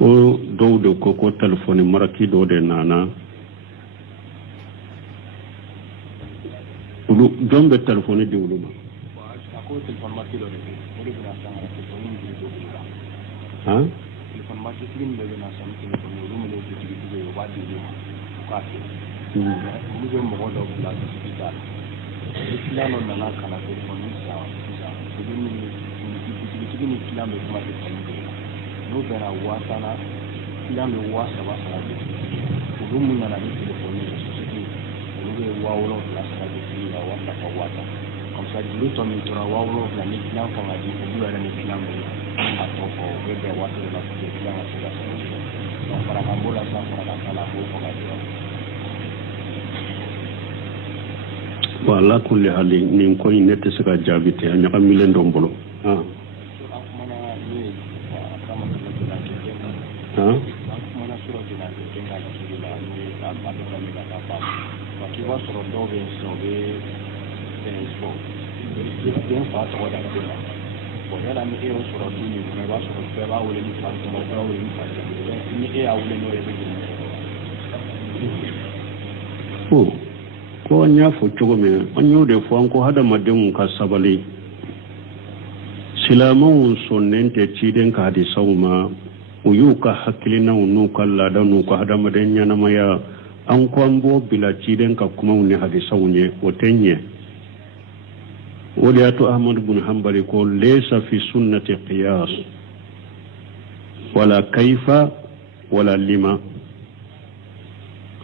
ko dow de ko téléphone maraki do de nana ulu dombe téléphone di uluma ko téléphone maraki do de ko de na sama téléphone ni do ha téléphone maraki film de na sama téléphone uluma le di di yo wadi yo ka ke mu be mo do la hospital islam na na kana téléphone ni sa ko ni islam be ma téléphone no bera wasana islam be wasa wasa ulu na na ni téléphone ni ulu be wawlo la sa di ya wasa ka wasa comme ça du temps mi tora wawlo la ni islam ko ngadi ko du ni islam be a to ko be be wasa la ko islam a sa no para kambola sa para kala ko ko ngadi wala kulli hali ni ko ni nette saka jabite anya kam milen dombolo ha mana sura de la tenga la sura la ni la pa de la pa pa ki va sura do be so be so bien fa to da de la bo ya la ni e sura du ni me va sura pe va wole ni fa to ma va wole ni fa ni e a wole no e be ni ko nya fo jogo me onyo de fo anko hada madin ka sabali silamun sonnente ciden ka hadi sauma uyuka hakilina unuka lada nuka hada madenya na maya an kwambo bila ciden ka kuma unne hadi saunye otenye وليات أحمد بن حنبل يقول ليس في سنة قياس ولا كيف ولا لما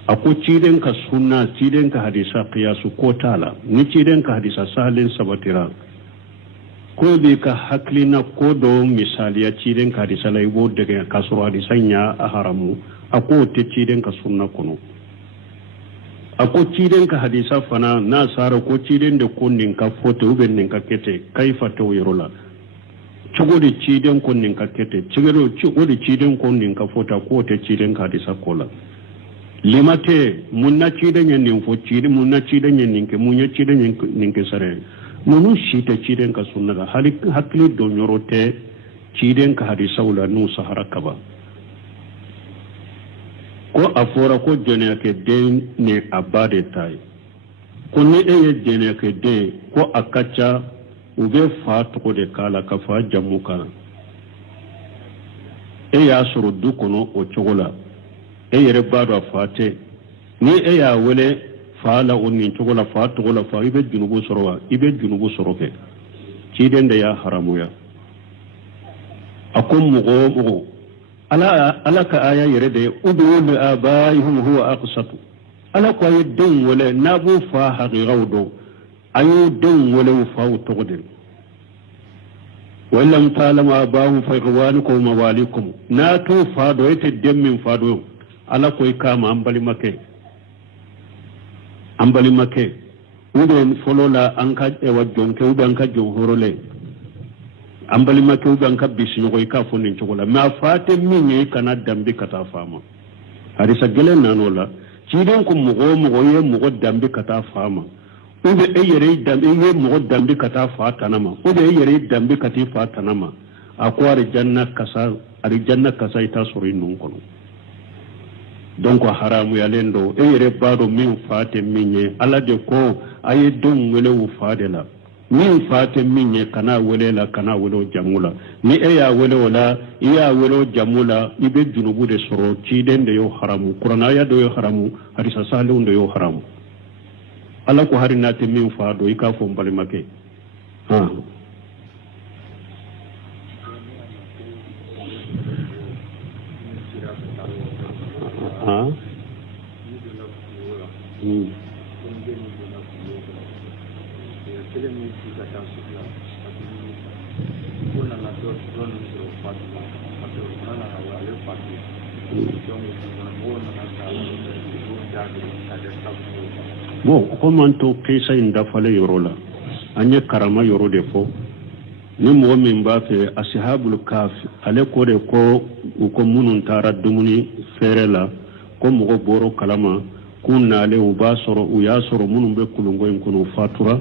أقول تيدن كسنة تيدن كحديثة قياس كوتالا نتيدن كحديثة سهل سبترا ko be ka haklina ko do misaliya tiden ka di salai bo daga kasro hadisanya a haramu ako te tiden ka sunna kuno ako tiden ka hadisa fana na sara ko tiden da kunnin ka foto uben nin ka kete kaifa to yirola chugo di tiden kunnin ka kete chugo di tiden kunnin ka foto ko te tiden ka hadisa kola limate munna tiden nin fo tiden munna tiden nin ke munya tiden nin ke sare nunu shita ciden ka sunna da hakili don yorote ciden ka hadisa wala nu sahara kaba ko afora ko jene ke den ne abade tai ko ne e jene ke de ko akacha ube fa to de kala ka fa jamu kana e ya suru dukono o chogola e yere bado afate ni e ya wele faala onni togola fa togola fa ibe junubu sorowa ibe junubu soroke ciden da ya haramuya akum mugo ala ka aya yere de udu li abaihim huwa aqsatu ala ko yedun wala nabu fa haqiqawdo ayu dun wala fa togode wallam talama abahu fa ikhwanukum mawalikum na to fa do yete demmin fa do ala ko kama ambali make ambali make uden folola anka e wajonke udan ka johorole ambali make udan ka bisino ko ka fonin chokola ma fate minye kana dambi kata fama harisa gelen nanola ciden ko mugo ye mugo dambi kata fama ube e yere dambi ye mugo dambi kata fa tanama ube e yere dambi kati fa tanama akwari janna kasa ita sori nun kono donc haramu ya lendo e yere bado min fate minye ala de ko aye don wele wu fade la min fate minye kana wele la kana wele jamula ni e ya wele wala ya wele jamula ibe junubu de soro ciden de yo haramu qur'ana ya do yo haramu hadisa salun de yo haramu ala ko harina te min fado ika fo mbali make ha ha bon comment to kesa inda fale yorola anye karama yoro de fo ni mo min ba fe ashabul kaf ale ko de ko munun tara dumuni ferela ko mo boro kalama kunna le uba soro u ya soro munun be kulungo en kuno fatura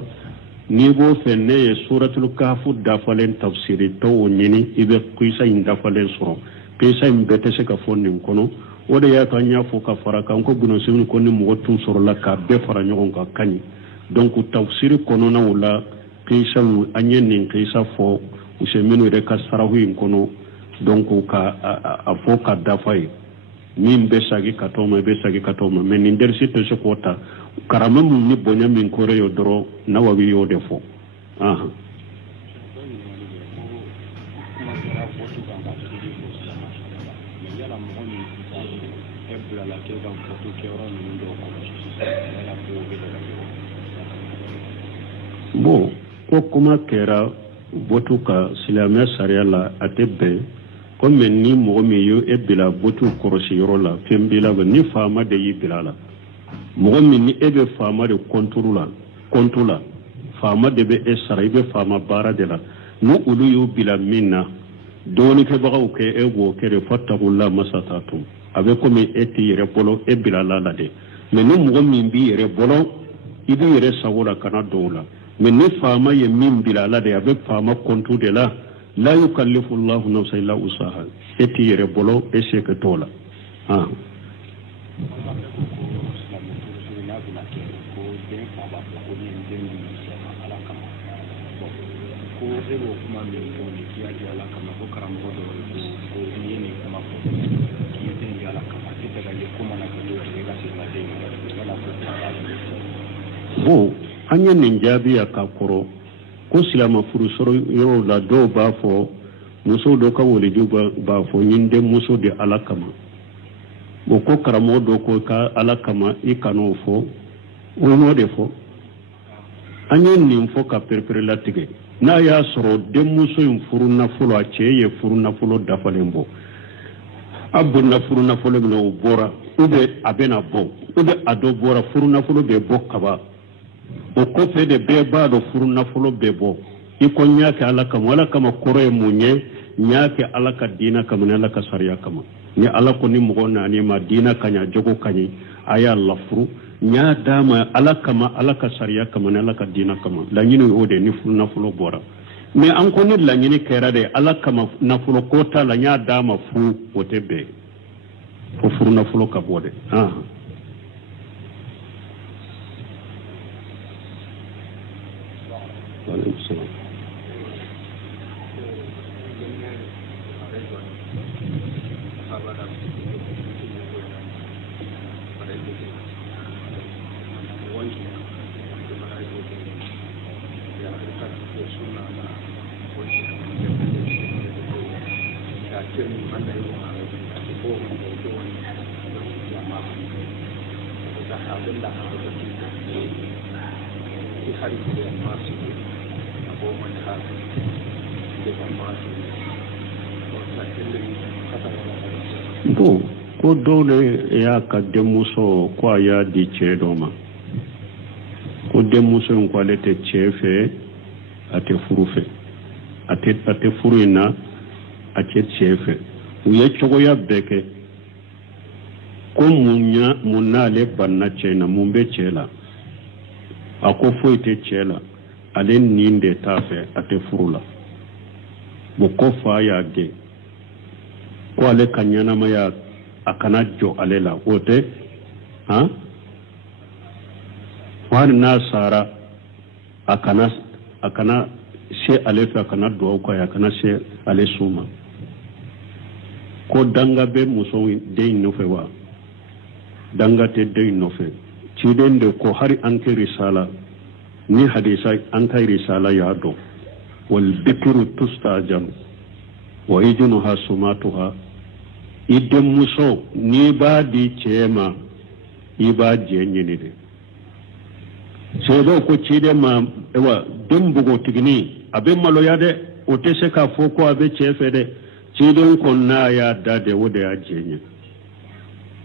ni bo fe ne suratul kahf da falen tafsiri to nyini ibe kuisa inda falen soro pesa imbete se ka fonni kono o de ya tanya fo ka fara kan ko buno sunu ko ni mo tun soro la ka be fara nyogon ka kani donc tafsir kono na wala pesa anyen nin pesa fo usemenu de ka sarahu in kono donc ka afo ka dafai min be sagi katoma men nin der sito se kota karama mun ni bonya min kore yo doro na wawi yo defo aha bon ko kuma kera botu ka silamɛ sariya la a tɛ bɛn komi ni mɔgɔ min ye e bila botu kɔrɔsi yɔrɔ la fɛn b'i la ni faama de y'i bila la mɔgɔ min ni e bɛ faama de kɔntu la faama de bɛ e sara i bɛ faama baara de la ni olu y'u bila min na dɔɔnikɛbagaw kɛ e b'o kɛ de fattaqullaha masatatum a bɛ komi e t'i yɛrɛ bolo e bila la la de mais ni mɔgɔ min b'i yɛrɛ bolo i b'i yɛrɛ sago la kana dɔw la mais ni faama ye min bila la de a bɛ faama kɔntu de la la yukallifu llahu nafsan illa wusaha e t'i yɛrɛ bolo e se ka t'o la bon an ye nin jaabi a ka kɔrɔ ko silama furusɔrɔ yɔrɔ la dɔw b'a fɔ muso dɔ ka waliju b'a fɔ ɲin den muso de ala kama bon ko karamɔgɔ dɔ ko ka ala kama i kan'o fɔ o y'o de fɔ an ye nin fɔ ka perepere latigɛ n'a y'a sɔrɔ denmuso in furu nafolo a cɛ ye furu nafolo dafalen bɔ a bonna furu nafolo min o bɔra ou bien a bɛna bɔ ou bien a dɔ bɔra furu nafolo bɛ bɔ kaba o kɔfɛ de bɛɛ b'a dɔn furu nafolo bɛ bɔ i ko n y'a kɛ ala kama kɔrɔ ye mun ye n y'a kɛ ala ka diina kama ni ala ka sariya kama ni ala ko ni mɔgɔ naani ma diina ka ɲa jogo ka ɲi a y'a lafuru n y'a d'a ma ala kama ala ka sariya kama ni ala ka diina kama laɲini o de ni furu nafolo bɔra mais an ko ni laɲini kɛra de ala kama nafolo ko t'a la n y'a d'a ma furu o tɛ bɛn fo furu nafolo ka bɔ de bon ko dɔw de y'a ka denmuso ko a y'a di cɛ dɔ ma ko denmuso in ko ale tɛ cɛ fɛ a tɛ furu fɛ a tɛ furu in na a tɛ cɛ fɛ u ye cogoya bɛɛ kɛ ko mun n'ale banna cɛ in na mun bɛ cɛ la a ko foyi tɛ cɛ la ale nin de t'a fɛ a tɛ furu la bon ko fa y'a gɛn ko ale ka ɲɛnamaya a kana jɔ ale la o tɛ hali n'a sara a kana se ale fɛ a kana dugawu k'a ye a kana se ale su ma ko danga bɛ muso den in nɔfɛ wa danga tɛ den in nɔfɛ ciden de ko hari an kɛ risala ni hadisa an ka risala y'a dɔn wal bikiru tustajabu wa ijunuha sumatuha i denmuso n'i b'a di cɛ ma i b'a jɛ ɲini de cɛdɔw ko ciden ma den npogotigini a bɛ maloya dɛ o tɛ se k'a fɔ ko a bɛ cɛ fɛ dɛ ciden kɔni n'a y'a da de o de y'a jɛ ɲɛ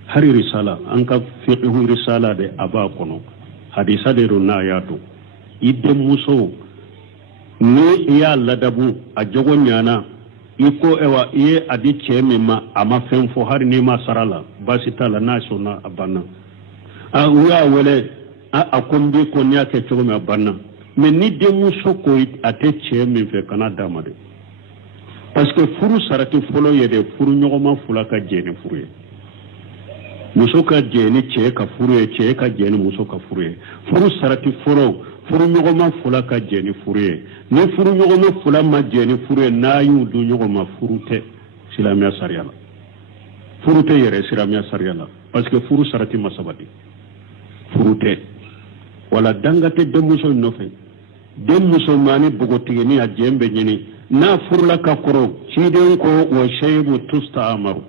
hari risala an ka fiqhu risala de a b'a kɔnɔ hadisa de don n'a y'a dɔn i denmuso ni i y'a ladabu a jogo ɲana i ko i ye a di cɛ min ma a ma fɛn fɔ hali n'i ma sara la baasi t'a la n'a sɔnna a banna u y'a wele a ko n b'i ko n'i y'a kɛ cogo min a banna mais ni denmuso ko a tɛ cɛ min fɛ kana d'a ma dɛ parce que furu sarati folo yede furu nyogoma fula ka jeni furu ye muso ka jeni cɛ ka furu ye cɛ ka jeni muso ka furu ye furu sarati folo furu nyogoma fula ka jeni furu ye ni furu nyogoma fula ma jeni furu ye n'a y'u du nyogoma furu tɛ silamɛya sariya la furu tɛ yɛrɛ silamɛya sariya la parce que furu sarati ma sabati furu tɛ wala danga tɛ denmuso nɔfɛ den musomanni bogotigini a jɛn bɛ ɲini n'a furula ka kɔrɔ ciden ko wa shaybu tusta amaru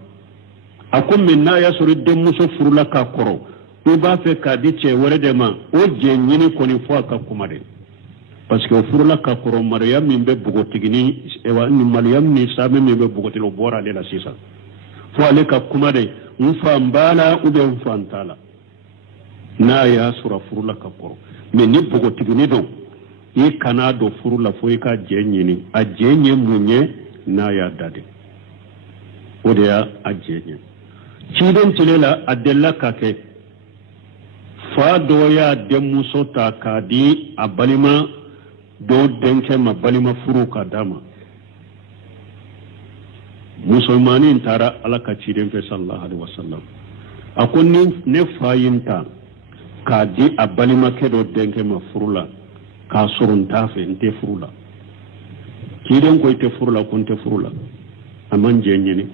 a ko min n'a y'a sɔrɔ denmuso furula ka kɔrɔ i b'a fɛ k'a di cɛ wɛrɛ de ma o jɛn ɲini kɔni fɔ a ka kuma de parce que o furula ka kɔrɔ mariya min bɛ bogotigini ni mariyamu ni saame min bɛ bogotigini o bɔra ale la sisan fɔ ale ka kuma de n fa n b'a la ou bien n fa n t'a la n'a y'a sɔrɔ furula ka kɔrɔ mais ni bogotigini don i kana don furu la fo i ka jɛ ɲini a jɛ ɲɛ mun ye n'a y'a da de o de y'a a jɛ ɲɛ ciden tile la a delila ka kɛ fa dɔ y'a denmuso ta k'a di a balima dɔ denkɛ ma balima furu k'a d'a ma musomanin taara ala ka ciden fɛ sallallahu alaihi wasallam a ko ni ne fa ye n ta k'a di a balimakɛ dɔ denkɛ ma furu la k'a sɔrɔ n t'a fɛ n tɛ furu la ciden ko i tɛ furu la ko n tɛ furu la a man jɛ ɲini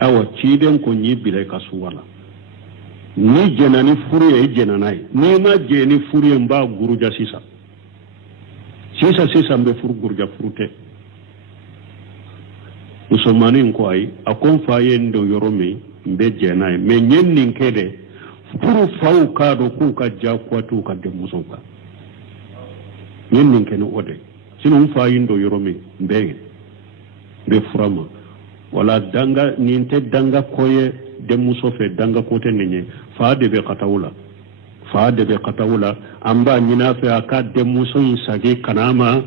awa ciden ko n'i bila i ka suwa la ni jɛna ni furu ye i jɛna n'a ye n'i ma jɛ ni furu ye n b'a guruja sisan sisan n bɛ furu guruja furu tɛ musomanin ko ayi a ko n fa ye n don yɔrɔ min n bɛ jɛ n'a ye mais n ye nin kɛ dɛ furu faw k'a dɔn k'u ka diyagoya t'u ka denmusow kan n ye nin kɛ ni o de sinon n fa ye n don yɔrɔ min n bɛ fura ma wala danga nin tɛ danga ko ye denmuso fɛ danga ko tɛ nin ye fa de bɛ kataw la an b'a ɲini a fɛ a ka denmuso in sagi kana ma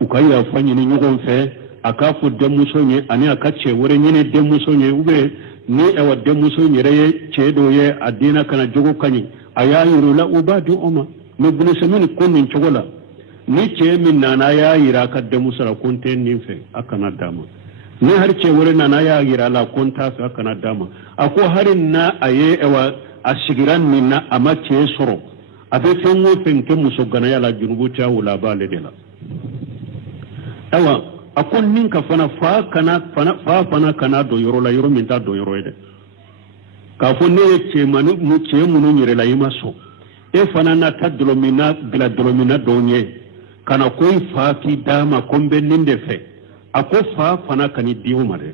u ka yafa ɲini ɲɔgɔn fɛ a k'a fɔ denmuso ye ani a ka cɛ wɛrɛ ɲini denmuso ye ou bien ni ɛwɔ denmuso yɛrɛ ye cɛ dɔ ye a denna kana jogo ka ɲi a y'a yira o la o b'a di o ma mais bunisɛmini ko nin cogo la ni cɛ min nana a y'a yira a ka denmuso la ko n tɛ nin fɛ a kana d'a ma ni hari cɛ wɛrɛ nana a y'a yira a la ko n t'a fɛ a kana d'a ma a ko hari na a ye ɛwɔ a sigira nin na a ma cɛ sɔrɔ a bɛ fɛn o fɛn kɛ muso ganaya la junubu t'a o la a b'ale de la ɛwɔ a ko nin ka fana fa fana kana don yɔrɔ la yɔrɔ min t'a don yɔrɔ ye dɛ k'a fɔ ne ye cɛ minnu yɛrɛ la i ma sɔn e fana na ta bila dɔlɔmina dɔw ye ka na ko i fa k'i d'a ma ko n bɛ nin de fɛ a ko fa fana ka ni di o ma dɛ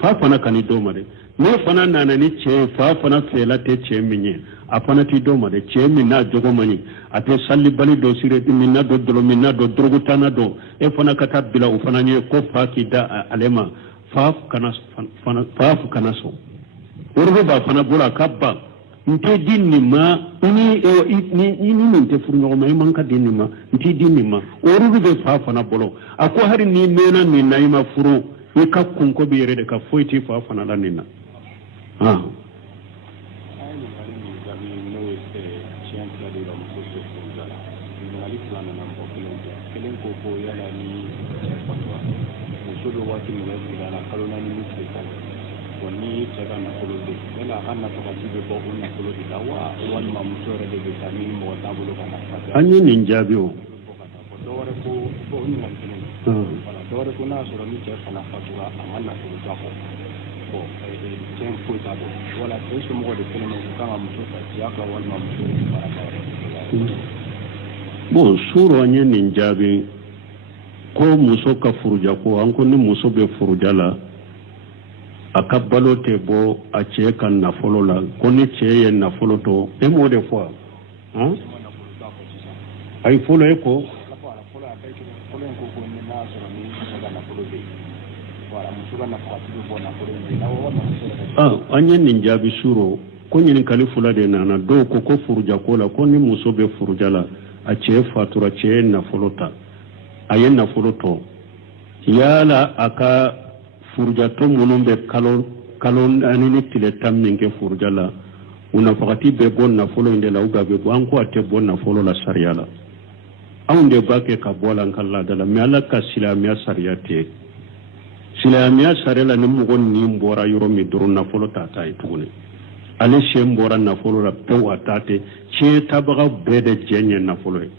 fa fana ka ni di o ma dɛ ne fana nana ni cɛ fa fana fɛla tɛ cɛ min ye a fana t'i dɔn ma dɛ cɛ min n'a jogo man ɲi a tɛ salibali dɔ sire min na dɔ dɔlɔmina dɔ dɔrɔgutana dɔ e fana ka taa bila o fana ye ko fa k'i da ale ma fa kana sɔn o b'a fana bolo a ka ban n tɛ di nin ma ni nin tɛ furu ɲɔgɔn ma i man ka di nin ma n t'i di nin ma o bɛ fa fana bolo a ko hari n'i mɛnna nin na i ma furu i ka kunko bɛ yɛrɛ de ka foyi t'i fa fana la nin na an ye nin jaabi o dɔwɛrɛ ko n'a sɔrɔ ni cɛ fana fatura a ma nafolo ba kɔ cɛ foyi t'a dɔn wala cɛ somɔgɔ de kelen don kan ka muso ta diya ka walima muso de baara ka bon suro an ye nin jaabi ko muso ka furuja ko an ko ni muso bɛ furuja la a ka balo tɛ bɔ a cɛ ka nafolo la ko ni cɛ ye nafolo to e m'o de fɔ ayi fɔlɔ e ko an ye nin jaabi suro ko ɲininkali fula de nana dɔw ko furuja ko la ko ni muso bɛ furuja la a cɛ fatura cɛ ye nafolo ta a ye nafolo tɔ yala a ka furujatɔ minnu bɛ kalo naani ni tile 10 min kɛ furuja la u nafagati bɛ bɔ nafolo in de la u bɛ bɔ an ko a tɛ bɔ nafolo la sariya la anw de b'a kɛ ka bɔ la an ka laada la mais ala ka silamɛya sariya tɛ silamɛya sariya la ni mɔgɔ nin bɔra yɔrɔ min dɔrɔn nafolo t'a ta ye tuguni ale sen bɔra nafolo la pewu a t'a tɛ tiɲɛ tabaga bɛɛ de jɛ ɲɛ nafolo ye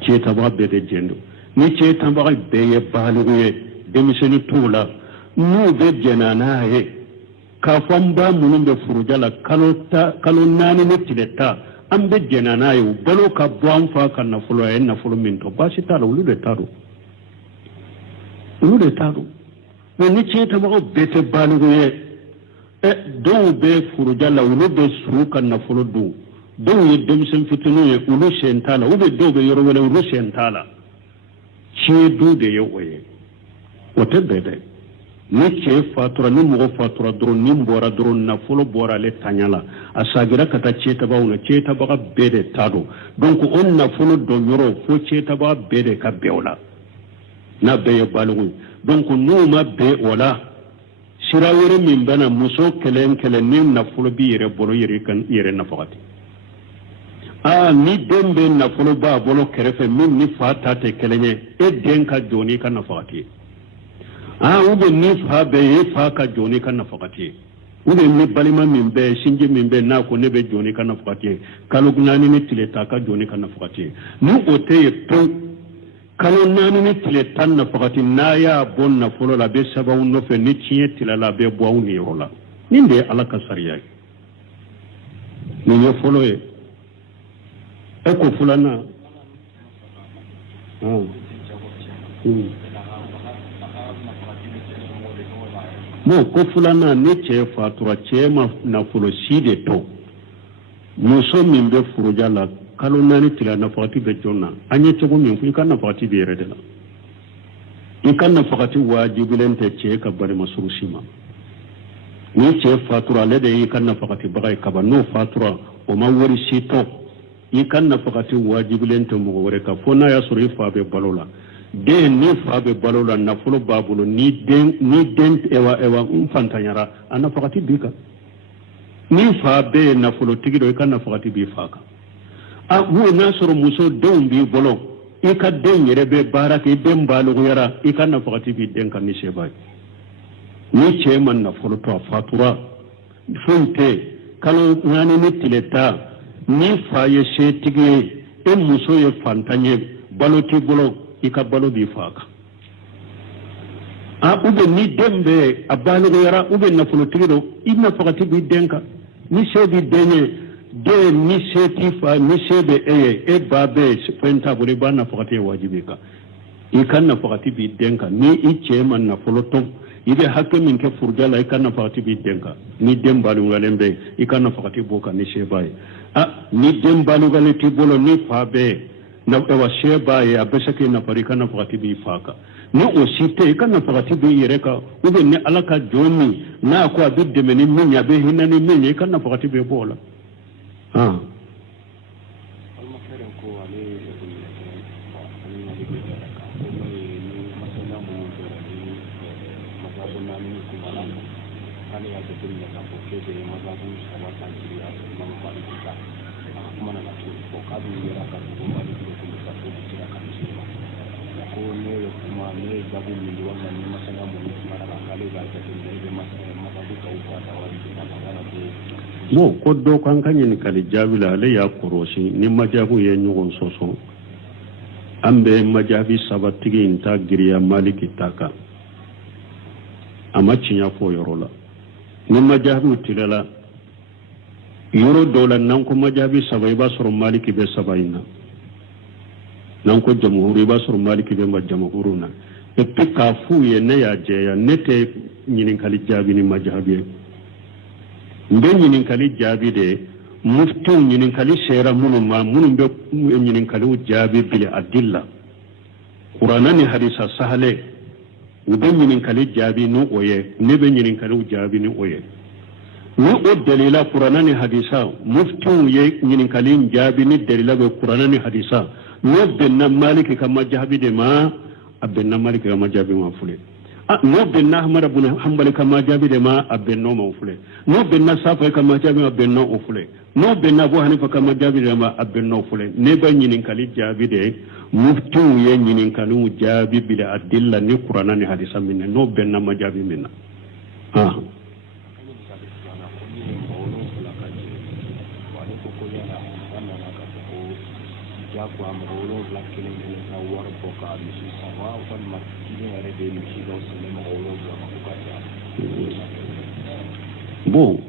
tiɲɛ tabaga bɛɛ de jɛ don ni tiɲɛ tabaga bɛɛ ye baaligu ye denmisɛnnin t'u la n'u bɛ jɛna n'a ye k'a fɔ an ba minnu bɛ furuja la kalo 4 ni tile ta an bɛ jɛna n'a ye u balo ka bɔ an fa ka nafolo a ye nafolo min tɔ baasi t'a la olu de t'a don mais ni tiɲɛ tabagaw bɛɛ tɛ baaligu ye dɔw bɛ furuja la olu bɛ suru ka nafolo dun dɔw ye denmisɛn fitininw ye olu sen t'a la ou bien dɔw bɛ yɔrɔ wɛrɛ olu sen t'a la tiɲɛ du de ye o ye o tɛ bɛɛ dɛ ni cɛ fatura ni mɔgɔ fatura dɔrɔn ni bɔra dɔrɔn nafolo bɔra ale taɲa la a sagira ka taa cɛ tabaw na cɛ tabaga bɛɛ de t'a don donc o nafolo dɔn yɔrɔ fo cɛ tabaga bɛɛ de ka bɛn o la n'a bɛɛ ye baaligu ye donc n'u ma bɛn o la sira wɛrɛ min bɛna muso kɛlɛ ni nafolo b'i yɛrɛ bolo yɛrɛ nafagati ni den bɛ nafolo b'a bolo kɛrɛfɛ min ni fa ta tɛ kelen ye e den ka jɔn n'i ka nafagati ye ou bien ni fa bɛ e fa ka jɔn n'i ka nafagati ye ou bien ni balima min bɛ sinji min bɛ n'a ko ne bɛ jɔn n'i ka nafagati ye kalo 4 ni tile ta ka jɔn n'i ka nafagati ye ni o tɛ ye pewu kalo 4 ni tile 10 nafagati n'a y'a bɔ nafolo la a bɛ sababu nɔfɛ ni tiɲɛ tilala a bɛ bɔ aw ni yɔrɔ la nin de ye ala ka sariya ye nin ye fɔlɔ ye e ko filanan bon ko filanan ni cɛ fatura cɛ ma nafolo si de to muso min bɛ furuja la kalo 4 tile nafagati bɛ jɔn na an ye cogo min fɔ i ka nafagati bɛ yɛrɛ de la i ka nafagati waajibilen tɛ cɛ ka balimasuru si ma ni cɛ fatura ale de y'i ka nafagati baga ye kaban n'o fatura o ma wari si to i ka nafagati waajibilen tɛ mɔgɔ wɛrɛ ka fo n'a y'a sɔrɔ i fa bɛ balo la den ni fa bɛ balo la nafolo b'a bolo ni den ewa n fantanyara a nafagati b'i kan ni fa bɛɛ ye nafolotigi dɔ i ka nafagati b'i fa kan n'a sɔrɔ muso denw b'i bolo i ka den yɛrɛ bɛ baara kɛ i den baaluguyara i ka nafagati b'i den kan ni seba ye ni cɛ ma nafolo to a fatura foyi tɛ kalo 4 ni tile ta ni fa ye setigi ye e muso ye fantan ye balo t'i bolo i ka balo b'i fa kan ou bien ni den bɛ a baaluguyara ou bien nafolotigi dɔ i nafagati b'i den kan ni se b'i den ye den ni se t'i fa ni se bɛ e ye e ba bɛ fɛn t'a bolo i b'a nafagati ye wajibi kan i ka nafagati b'i den kan ni i cɛ ma nafolo to i bɛ hakɛ min kɛ furuja la i ka nafagati b'i den kan ni den baaluguyalen bɛ i ka nafagati b'o kan ni se b'a ye ni den baaluguyalen t'i bolo ni fa bɛ wa se b'a ye a bɛ se k'i nafa i ka nafagati b'i fa kan ni o si tɛ i ka nafagati b'i yɛrɛ kan ou bien ni ala ka jɔn min n'a ko a bɛ dɛmɛ ni min ye a bɛ hinɛ ni min ye i ka nafagati bɛ bɔ o la no ko dɔ kan ka ɲininkali jaabi la ale y'a kɔrɔsi ni majabu ye ɲɔgɔn sɔsɔ an bɛ majabi sabatigi in ta giriya maliki ta kan a ma tiɲɛ fɔ o yɔrɔ la ni majabiw tigɛla yɔrɔ dɔw la n'an ko majabi saba i b'a sɔrɔ maliki bɛ saba in na n'an ko jamhuri i b'a sɔrɔ maliki bɛ jamhuri na et puis k'a f'u ye ne y'a jɛya ne tɛ ɲininkali jaabi ni majabi ye n bɛ ɲininkali jaabi de muftiw ɲininkali sera minnu ma minnu bɛ ɲininkaliw jaabi bili adilla kuranna ni hadisa sahale u bɛ ɲininkali jaabi ni o ye ne bɛ ɲininkaliw jaabi ni o ye ni o dalila kuranna ni hadisa muftiw ye ɲininkali jaabi ni dalila bɛ kuranna ni hadisa n'o bɛnna maliki ka majaabi de ma a bɛnna maliki ka majaabi ma fule no benna Ahmad ibn Hanbal kama jabi de ma abenno ma ufule no benna Safa kama jabi abenno ufule no benna Abu Hanifa kama jabi de ma abenno ufule ne ba nyinin kali jabi de muftu ye nyinin kalu jabi bila adilla ni Qur'ana ni hadisa minne no benna ma jabi minna bon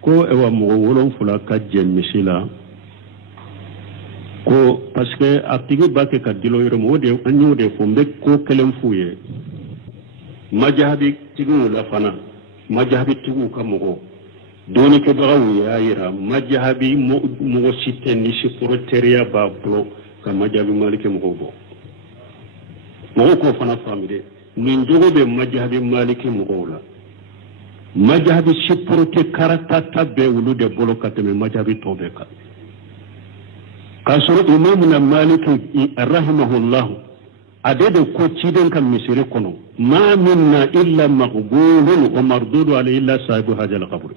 ko ewa mo wolon fula ka jen misila ko parce que atigi bake ka dilo yoro mo de anyo de fo mbe ko kelem fuye majahabi tigu la fana majahabi tigu ka mo doni ke bagawu ya yira majahabi mo sitte ni si proteria ba blo ka majahabi malike mo go mo ko fana famide min jogo be majahabi malike mo la majahabi siprote karata tabbe wulude bolo kateme majahabi tobe ka kasoro imamuna maliki rahimahullah adede ko ciden kam misiri kono ma minna illa maqbulun wa mardudu alayhi illa sahibu hajal qabr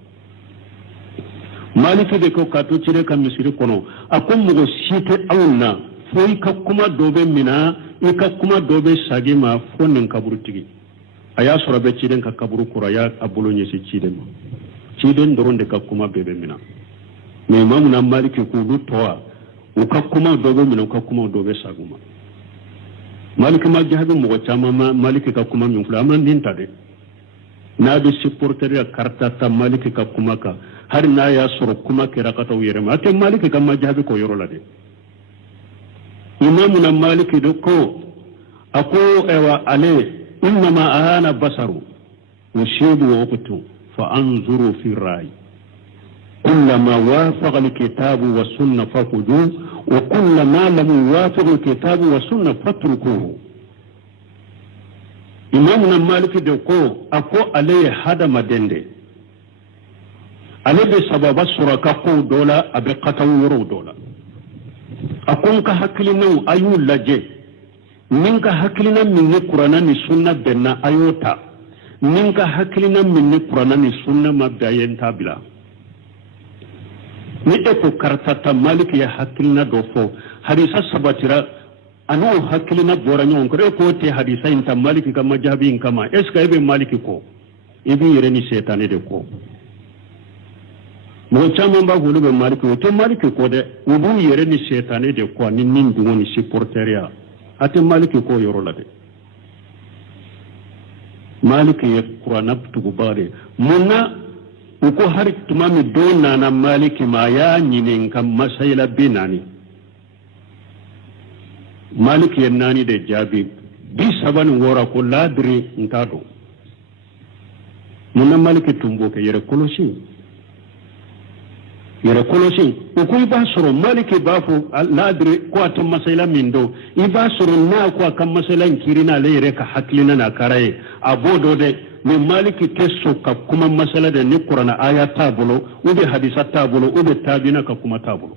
maliki de ko kato ciden kam misiri kono akum mugo site awna foi ka kuma dobe mina ika kuma dobe sagima fonin kaburu tigi aya sura be ciden ka kaburu kuraya abulo nyesi ciden doronde ka kuma bebe mina me imamuna maliki ko du toa uka kuma dobe mina uka kuma dobe saguma maliki ma jahabi mo chama maliki ka kuma min fula man din tade na bi supporter ya karta ta maliki ka kuma ka har na ya suru kuma kira ka taw yere ma te maliki ka ma jahabi ko yoro lade imamuna maliki do ko ako ewa ale inma ahana basaru washidu wa uqtu fa anzuru fi rai كلما وافق الكتاب والسنة فخذوه وكل ما لم يوافق الكتاب والسنة فاتركوه إمامنا مالك دقو أكو عليه هذا مدند عليه بسبب السرقة دولا أبي قطو دولا أكون كهكلنا أيو لجي منك هكلنا من القرآن السنة بنا أيوتا منك هكلنا من القرآن السنة مبدأين تابلا ni eko kartata maliki ya hakilina dofo hadisa sabatira anu hakilina bora nyon kore ko te hadisa inta maliki kama jabi kama eska ebe maliki ko ibi yere ni setane de ko mo chama mba hulu be maliki to maliki ko de ubu yere ni setane de ko ni nin dungo ni supporteria ate maliki ko yoro la de maliki ye qur'ana tugu bare munna uko hari tumami dona na maliki ma ya nyinin kan masaila binani maliki nani de jabi bi saban wora ko ladri ntado munna maliki tumbo ke yere koloshi uko iba soro maliki bafo ladri ko atam masaila mindo iba soro na ko kan masaila kirina le yere ka haklina na karaye abodo de min maliki tesso ka kuma masala da ni qur'ana aya tabulo ube hadisa tabulo ube tabina ka kuma tabulo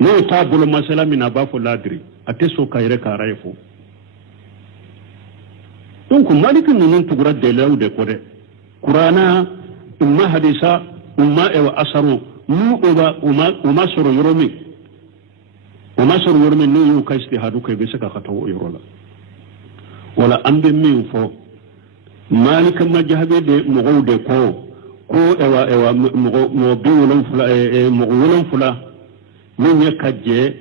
no tabulo masala min abafu ladri atesso ka ire ka raifo donc maliki nun tugura de law de kode qur'ana umma hadisa umma wa asaru mu uba umma suru yurumi no yu ka istihadu ka be saka khatawo yorola wala ambe min fo malika majahabe de mogode ko ewa mo bi wolon fula min ya kaje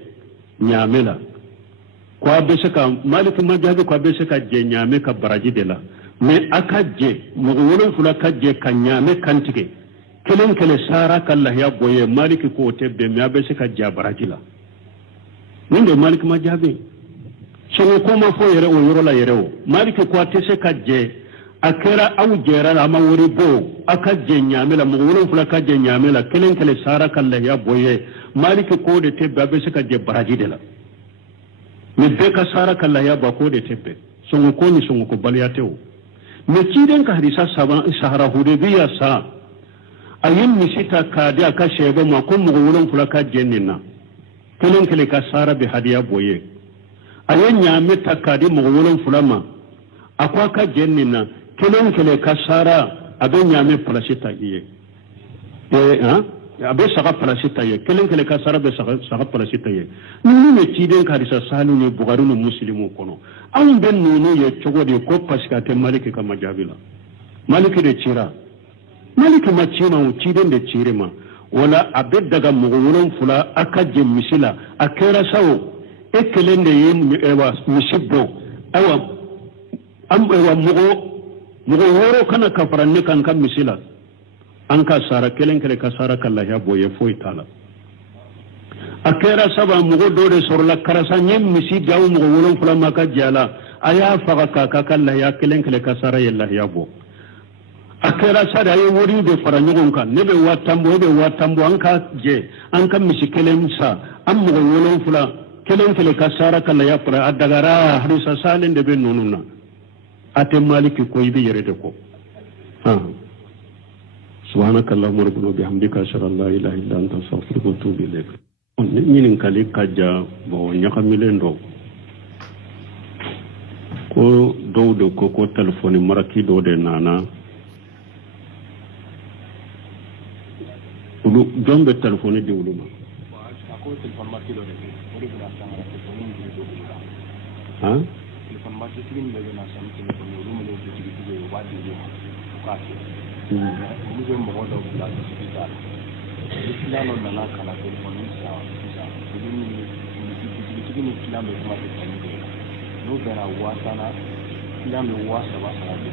nyamela ko abese ka malika majahabe ko abese ka je nyame ka baraji de la mais akaje mo wolon fula kaje ka nyame kantike kelen kele sara kallah ya boye maliki ko tebbe mi abese ka ja baraji la min de malika majahabe so ko ma fo yere o yoro la yere o maliki ko atese ka je akera au jera la mawuri bo aka je nyamela mo wolon fula ka je nyamela kelen kele sara kala ya boye maliki ko de tebbe be saka je baraji de la me be ka sara kala ya ba ko de tebbe songo ko ni songo ko baliya tew me ciden ka hadisa sahara hudebiya sa ayin misita ka de aka shebe ma ko mo wolon fula ka je ninna kelen kele ka sara be hadiya boye ayin nyame takadi mo wolon fula ma akwa ka jennina kelen kele kasara abe nyame plasita iye abe saka plasita ye kelen kele kasara be saka plasita ye nunu ne ciden karisa salu ne bugaru no muslimu kono an ben nunu ye cogo de ko paska te maliki kama jabila maliki de cira maliki ma cima u ciden de cire ma wala abe daga mugo wolon fula aka je misila akera sawo ekelen de yim ewa misibbo awa am ewa mugo woro kana kafaranne kan kan misila an ka sara kelen kele ka sara kala ya boye foi tala akera saba mugo dode sorla karasa nyem misi jaw mugo wolon fula maka jala aya faga ka kala ya kelen kele ka sara yalla ya bo akera sada ye wori de faranyon kan nebe watambo an ka je an ka misi kelen sa am mugo wolon fula kelen kele ka sara kala ya pra adagara harisa salen de be nonuna ate maliki ko ibi yerede ko سبحانك اللهم ربنا وبحمدك اشهد ان لا اله الا انت استغفرك واتوب اليك ñinin kali kajja bo ñakamilen do ko dowde ko téléphone maraki do de nana ulu jombe téléphone di uluma ko téléphone maraki do de ori bina sama téléphone ni do ha téléphone maraki tin be na sama téléphone uluma le do di do wadi do ka muso mɔgɔ dɔw bila hospital ni client dɔ nana ka na téléphone san olu ni bitigi ni client bɛ kuma téléphone de la n'u bɛnna 300 na client bɛ 300 sara de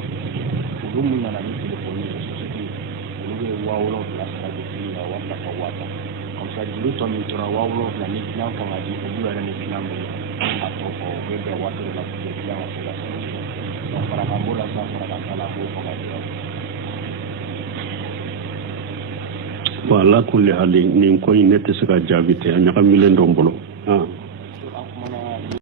olu mun nana ni téléphone ye société olu bɛ 7,000 sara de fili la 2,000 comme ça juru tɔ min tora 7,000 ni client kan ka di olu yɛrɛ ni client bɛ a tɔ fɔ u bɛ bɛn 1,000 de la pour que client ka se ka sɔrɔ donc farakan b'o la san farakan t'a la k'o fɔ ka di wala kulli hali nin ko inete sika jabite anya kamilen dombolo